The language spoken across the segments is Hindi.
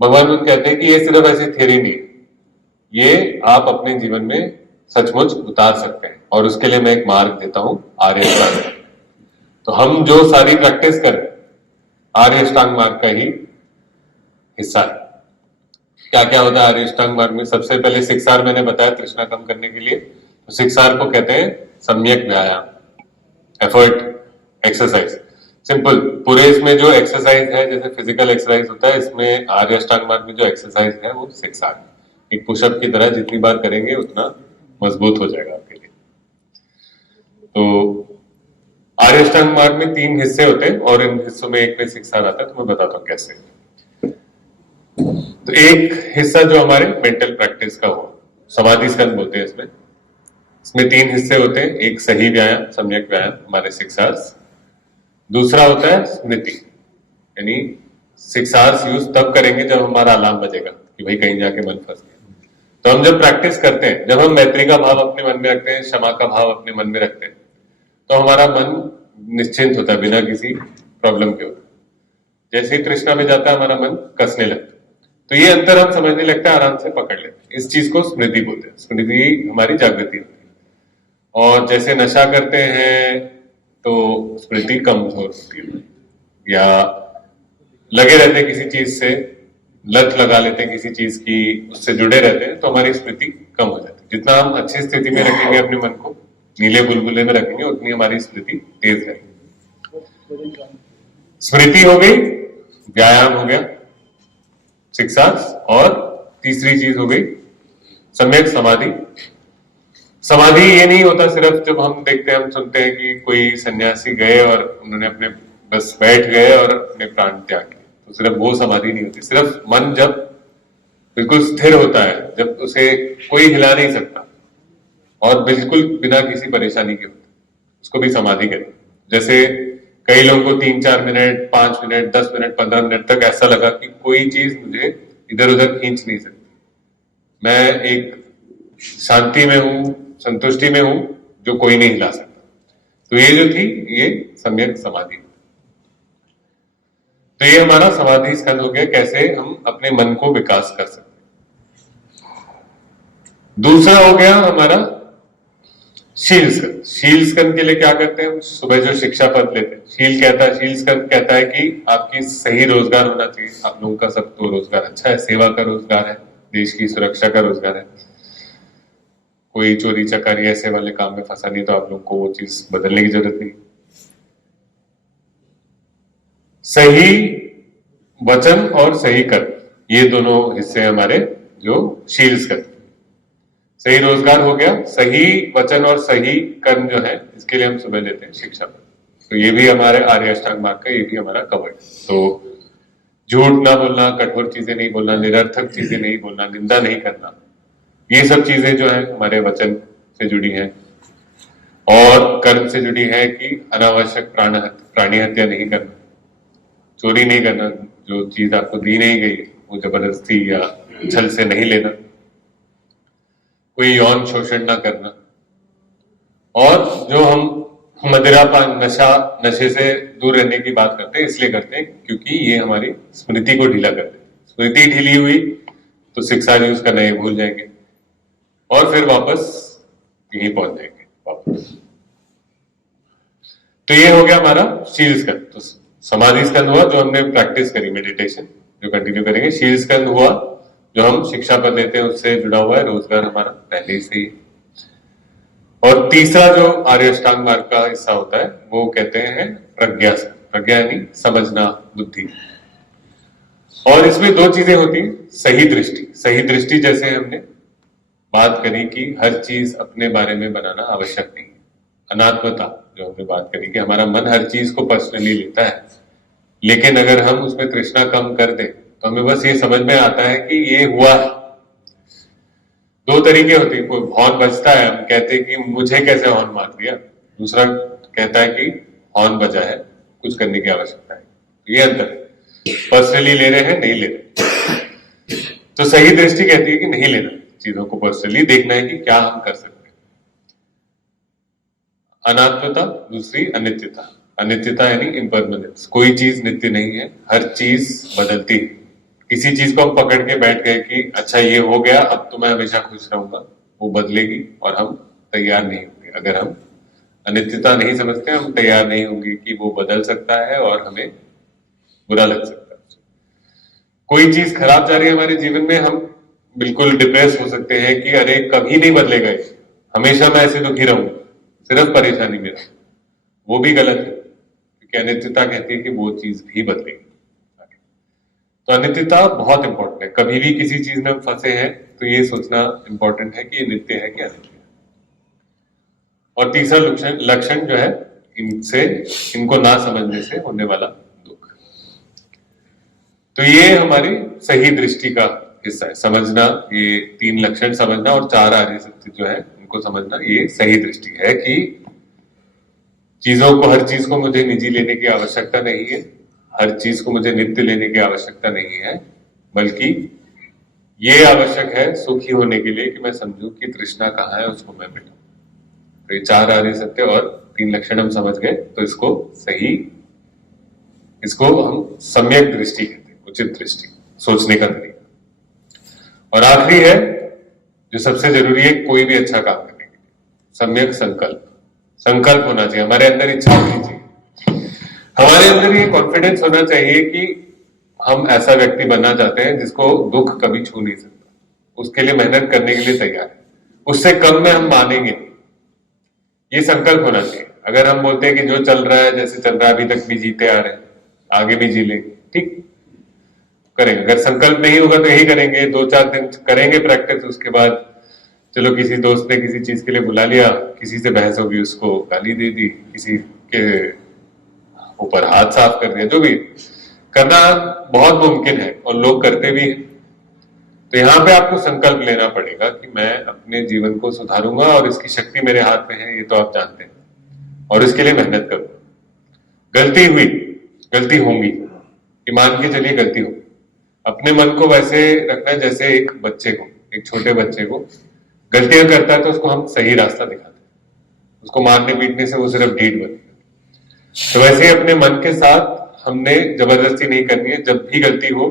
भगवान बुद्ध कहते हैं कि ये सिर्फ ऐसी थियरी नहीं है, ये आप अपने जीवन में सचमुच उतार सकते हैं, और उसके लिए मैं एक मार्ग देता हूं, आर्य अष्टांग। तो हम जो सारी प्रैक्टिस करें आर्य अष्टांग मार्ग का ही हिस्सा है। क्या क्या होता है आर्य अष्टांग मार्ग में? सबसे पहले शिक्षार मैंने बताया, तृष्णा कम करने के लिए। तो शिक्षार को कहते हैं सम्यक व्यायाम, एफर्ट, एक्सरसाइज। सिंपल, पूरे इसमें जो एक्सरसाइज है, जैसे फिजिकल एक्सरसाइज होता है, इसमें आर्य अष्टांग मार्ग में जो एक्सरसाइज है वो शिक्षार है। एक पुशअप की तरह जितनी बार करेंगे उतना मजबूत हो जाएगा आपके लिए। तो आर्य अष्टांग मार्ग में 3 हिस्से होते हैं, और इन हिस्सों में एक में शिक्षार आता है, तो मैं बताता हूं कैसे। तो एक हिस्सा जो हमारे मेंटल प्रैक्टिस का हो, समाधि स्कंद बोलते हैं इसमें। इसमें 3 हिस्से होते हैं। एक सही व्यायाम, सम्यक व्यायाम, हमारे शिक्षार्थ। दूसरा होता है स्मृति, यानी शिक्षार्थ यूज तब करेंगे जब हमारा अलार्म बजेगा कि भाई कहीं जाके मन फंस गया। तो हम जब प्रैक्टिस करते हैं, जब हम मैत्री का भाव अपने मन में रखते हैं, क्षमा का भाव अपने मन में रखते हैं, तो हमारा मन निश्चिंत होता है बिना किसी प्रॉब्लम के होता है। जैसे ही तृष्णा में जाता है हमारा मन कसने लगता है। तो ये अंतर हम समझने लगता है, आराम से पकड़ लेते हैं। इस चीज को स्मृति बोलते हैं। स्मृति हमारी जागृति होती है। और जैसे नशा करते हैं तो स्मृति कमजोर होती है, या लगे रहते हैं किसी चीज से, लत लगा लेते हैं किसी चीज की, उससे जुड़े रहते हैं, तो हमारी स्मृति कम हो जाती है। जितना हम अच्छी स्थिति में रखेंगे अपने मन को, नीले बुलबुले में रखेंगे, उतनी हमारी स्मृति तेज रहेगी। स्मृति हो गई, व्यायाम हो गया, शिक्षा, और तीसरी चीज हो गई सम्यक समाधि। समाधि ये नहीं होता सिर्फ जब हम देखते हैं, हम सुनते हैं कि कोई सन्यासी गए और उन्होंने अपने बस बैठ गए और अपने प्राण त्याग किए, तो सिर्फ वो समाधि नहीं होती। सिर्फ मन जब बिल्कुल स्थिर होता है, जब उसे कोई हिला नहीं सकता और बिल्कुल बिना किसी परेशानी के होता, उसको भी समाधि कहते हैं। जैसे कई लोगों को 3-4 मिनट, 5 मिनट, 10 मिनट, 15 मिनट तक ऐसा लगा कि कोई चीज मुझे इधर उधर खींच नहीं सकती, मैं एक शांति में हूं, संतुष्टि में हूं, जो कोई नहीं हिला सकता। तो ये जो थी, ये सम्यक समाधि। तो ये हमारा समाधि स्कंद हो गया, कैसे हम अपने मन को विकास कर सकते हैं। दूसरा हो गया हमारा शील स्कंद। शील स्कंद के लिए क्या करते हैं? सुबह जो शिक्षा पद लेते हैं, शील स्कंद कहता है कि आपकी सही रोजगार होना चाहिए। आप लोगों का सब तो रोजगार अच्छा है, सेवा का रोजगार है, देश की सुरक्षा का रोजगार है, कोई चोरी चकारी ऐसे वाले काम में फंसा नहीं, तो आप लोग को वो चीज बदलने की जरूरत नहीं। सही वचन और सही कर्म, ये दोनों हिस्से हमारे जो शील स्कंद। सही रोजगार हो गया, सही वचन और सही कर्म जो है, इसके लिए हम सुबह लेते हैं शिक्षा पर। तो ये भी हमारे आर्य अष्टांग मार्ग का, ये भी हमारा कवर्ड है। तो झूठ ना बोलना, कठोर चीजें नहीं बोलना, निरर्थक चीजें नहीं बोलना, निंदा नहीं करना, ये सब चीजें जो है हमारे वचन से जुड़ी हैं। और कर्म से जुड़ी है कि अनावश्यक प्राणी हत्या नहीं करना, चोरी नहीं करना, जो चीज आपको दी नहीं गई वो जबरदस्ती या छल से नहीं लेना, कोई यौन शोषण ना करना। और जो हम मदिरापान, नशे से दूर रहने की बात करते हैं, इसलिए करते हैं क्योंकि ये हमारी स्मृति को ढीला करते हैं। स्मृति ढीली हुई तो शिक्षा यूज करना ये भूल जाएंगे, और फिर वापस यहीं पहुंच जाएंगे वापस। तो ये हो गया हमारा शील स्कंद। तो समाधि स्कंद हुआ जो हमने प्रैक्टिस करी, मेडिटेशन जो कंटिन्यू करेंगे। शील स्कंद हुआ जो हम शिक्षा पद लेते हैं, उससे जुड़ा हुआ है, रोजगार हमारा पहले से ही। और तीसरा जो आर्य अष्टांग मार्ग का हिस्सा होता है वो कहते हैं प्रज्ञा। प्रज्ञा यानी समझना, बुद्धि। और इसमें 2 चीजें होती हैं, सही दृष्टि। सही दृष्टि जैसे हमने बात करी कि हर चीज अपने बारे में बनाना आवश्यक नहीं है। अनात्मता जो हमने बात करी कि हमारा मन हर चीज को पर्सनली लेता है, लेकिन अगर हम उसमें तृष्णा कम कर दें तो हमें बस ये समझ में आता है कि ये हुआ है। 2 तरीके होते हैं, कोई हॉर्न बजता है, हम कहते हैं कि मुझे कैसे हॉर्न मार दिया, दूसरा कहता है कि हॉर्न बजा है, कुछ करने की आवश्यकता है। ये अंतर है, पर्सनली ले रहे हैं, नहीं ले रहे। तो सही दृष्टि कहती है कि नहीं लेना चीजों को पर्सनली, देखना है कि क्या हम कर सकते हैं। अनात्मता, दूसरी अनित्यता। अनित्यता यानी इम्परमानेंस, कोई चीज नित्य नहीं है, हर चीज बदलती है। किसी चीज को हम पकड़ के बैठ गए कि अच्छा ये हो गया, अब तो मैं हमेशा खुश रहूंगा, वो बदलेगी और हम तैयार नहीं होंगे। अगर हम अनित्यता नहीं समझते, हम तैयार नहीं होंगे कि वो बदल सकता है और हमें बुरा लग सकता है। कोई चीज खराब जा रही है हमारे जीवन में, हम बिल्कुल डिप्रेस हो सकते हैं कि अरे कभी नहीं बदलेगा ये, हमेशा मैं ऐसे दुखी रहूंगा, सिर्फ परेशानी में रहूं। वो भी गलत है, क्योंकि अनित्यता कहती है कि वो चीज भी बदलेगी। तो अनित्यता बहुत इंपॉर्टेंट है। कभी भी किसी चीज में हम फंसे हैं तो ये सोचना इंपॉर्टेंट है कि ये नित्य है कि अनित्य है। और तीसरा लक्षण लक्षण जो है, इनसे इनको ना समझने से होने वाला दुख। तो ये हमारी सही दृष्टि का हिस्सा है, समझना। ये 3 लक्षण समझना और 4 आर्य सत्य जो है उनको समझना, ये सही दृष्टि है कि चीजों को, हर चीज को मुझे निजी लेने की आवश्यकता नहीं है, हर चीज को मुझे नित्य लेने की आवश्यकता नहीं है, बल्कि ये आवश्यक है सुखी होने के लिए कि मैं समझूं कि तृष्णा कहाँ है, उसको मैं मिटाऊं। तो ये 4 आर्य सत्य और 3 लक्षण हम समझ गए, तो इसको हम सम्यक दृष्टि कहते हैं, उचित दृष्टि, सोचने का तरीका। और आखिरी है जो सबसे जरूरी है कोई भी अच्छा काम करने के लिए, सम्यक संकल्प। संकल्प होना चाहिए, हमारे अंदर इच्छा होनी चाहिए, हमारे अंदर ये कॉन्फिडेंस होना चाहिए कि हम ऐसा व्यक्ति बनना चाहते हैं जिसको दुख कभी छू नहीं सकता, उसके लिए मेहनत करने के लिए तैयार है, उससे कम में हम मानेंगे नहीं। ये संकल्प होना चाहिए। अगर हम बोलते हैं कि जो चल रहा है, जैसे चल रहा है, अभी तक भी जीते आ रहे हैं, आगे भी जी लेंगे, ठीक करेंगे। अगर संकल्प नहीं होगा तो यही करेंगे, 2-4 दिन करेंगे प्रैक्टिस, उसके बाद चलो किसी दोस्त ने किसी चीज के लिए बुला लिया, किसी से बहस होगी, उसको गाली दे दी, किसी के ऊपर हाथ साफ कर दिया, जो भी करना बहुत मुमकिन है और लोग करते भी हैं। तो यहाँ पे आपको संकल्प लेना पड़ेगा कि मैं अपने जीवन को सुधारूंगा और इसकी शक्ति मेरे हाथ में है, ये तो आप जानते हैं, और इसके लिए मेहनत करूंगा। गलती हुई, गलती होंगी, ईमान की चलिए गलती होगी। अपने मन को वैसे रखना है जैसे एक बच्चे को, एक छोटे बच्चे को गलतियां करता है तो उसको हम सही रास्ता दिखाते हैं, उसको मारने पीटने से वो सिर्फ ढीठ बनेगा। तो वैसे ही अपने मन के साथ हमने जबरदस्ती नहीं करनी है। जब भी गलती हो,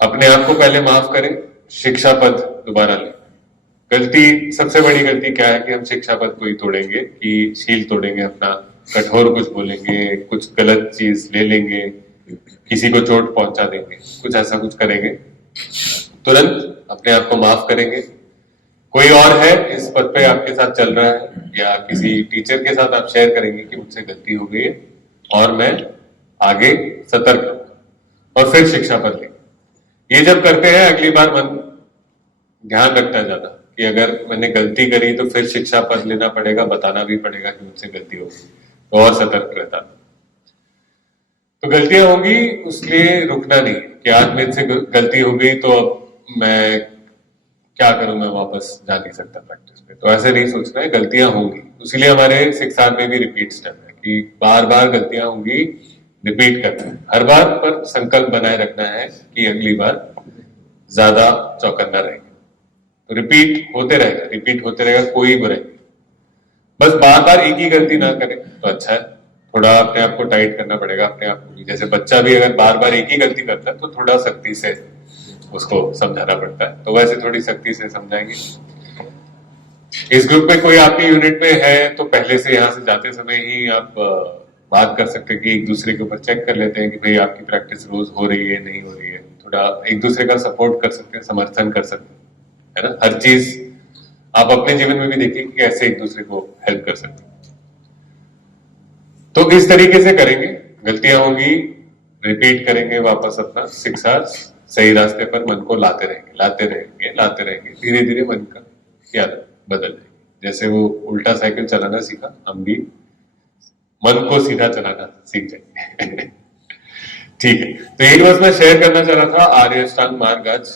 अपने आप को पहले माफ करें, शिक्षा पद दोबारा लें। गलती, सबसे बड़ी गलती क्या है कि हम शिक्षा पद को ही तोड़ेंगे, कि शील तोड़ेंगे अपना, कठोर कुछ बोलेंगे, कुछ गलत चीज ले लेंगे, किसी को चोट पहुंचा देंगे, कुछ ऐसा कुछ करेंगे। तुरंत अपने आप को माफ करेंगे। कोई और है इस पद पे आपके साथ चल रहा है, या किसी टीचर के साथ आप शेयर करेंगे कि मुझसे गलती हो गई है और मैं आगे सतर्क रहूंगा, और फिर शिक्षा पद लेंगे। ये जब करते हैं, अगली बार मन ध्यान रखना ज्यादा कि अगर मैंने गलती करी तो फिर शिक्षा पद लेना पड़ेगा, बताना भी पड़ेगा कि मुझसे गलती हो गई, तो और सतर्क रहता। तो गलतियां होंगी, उसलिए रुकना नहीं कि आज मेरे से गलती हो गई तो अब मैं क्या करूं, मैं वापस जा नहीं सकता प्रैक्टिस पे। तो ऐसे नहीं सोचना है, गलतियां होंगी। इसीलिए हमारे शिक्षा में भी रिपीट स्टेप है कि बार बार गलतियां होंगी, रिपीट करना है हर बार, पर संकल्प बनाए रखना है कि अगली बार ज्यादा चौकन्ना रहेंगे। तो रिपीट होते रहेगा, कोई बुराई नहीं। बस बार बार एक ही गलती ना करें तो अच्छा है। थोड़ा अपने आप को टाइट करना पड़ेगा, अपने आप को भी। जैसे बच्चा भी अगर बार बार एक ही गलती करता है तो थोड़ा सख्ती से उसको समझाना पड़ता है, तो वैसे थोड़ी सख्ती से समझाएंगे। इस ग्रुप में कोई आपके यूनिट में है तो पहले से यहाँ से जाते समय ही आप बात कर सकते हैं कि एक दूसरे के ऊपर चेक कर लेते हैं कि भाई आपकी प्रैक्टिस रोज हो रही है, नहीं हो रही है। थोड़ा एक दूसरे का सपोर्ट कर सकते हैं, समर्थन कर सकते हैं, है ना। हर चीज आप अपने जीवन में भी देखिए कि कैसे एक दूसरे को हेल्प कर सकते हैं। तो इस तरीके से करेंगे, गलतियां होंगी, रिपीट करेंगे, वापस अपना 6 आवर्स सही रास्ते पर मन को लाते रहेंगे। धीरे धीरे मन का आदत बदल जाएगी। जैसे वो उल्टा साइकिल चलाना सीखा, हम भी मन को सीधा चलाना सीख जाएंगे। ठीक है, तो यही बस मैं शेयर करना चाह रहा था। आर्य अष्टांग मार्ग आज